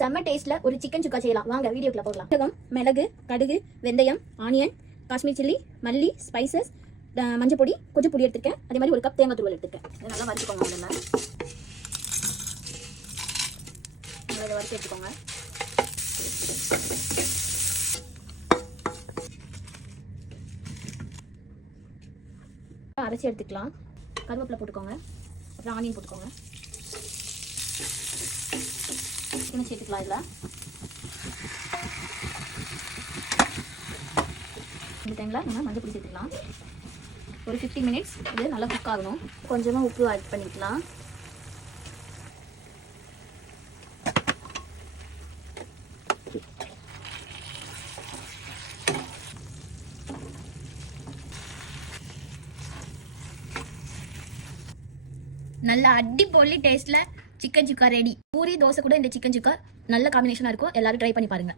செம்ம டேஸ்ட்ல ஒரு சிக்கன் சுக்கா செய்யலாம். வாங்க வீடியோக்குள்ள போகலாம். மிளகு, கடுகு, வெந்தயம், ஆனியன், காஷ்மீர் சில்லி, மல்லி, ஸ்பைசஸ், மஞ்சள் பொடி, கொஞ்சம் பொடி எடுத்துக்கேன். அதே மாதிரி ஒரு கப் தேங்காய் துருவல் எடுத்துக்கேன். இதை நல்லா வறுத்துக்கோங்க. முதல்ல இதை வறுத்து எடுத்துக்கோங்க. அரைச்சி எடுத்துக்கலாம். கருவேப்பிலை போட்டுக்கோங்க. அப்புறம் ஆனியன் போட்டுக்கோங்க. இன்னும் சேர்த்துக்கலாம். இதில் இந்த டைமில் நம்ம மஞ்சள் பொடி சேர்த்துக்கலாம். ஒரு 15 மினிட்ஸ் இது நல்லா குக் ஆகணும். கொஞ்சமாக உப்பு ஆட் பண்ணிக்கலாம். நல்லா அடிப்பொலி டேஸ்ட்ல சிக்கன் சுக்கா ரெடி. பூரி தோசை கூட இந்த சிக்கன் சுக்கா நல்ல காம்பினேஷனாக இருக்கும். எல்லாரும் ட்ரை பண்ணி பாருங்க.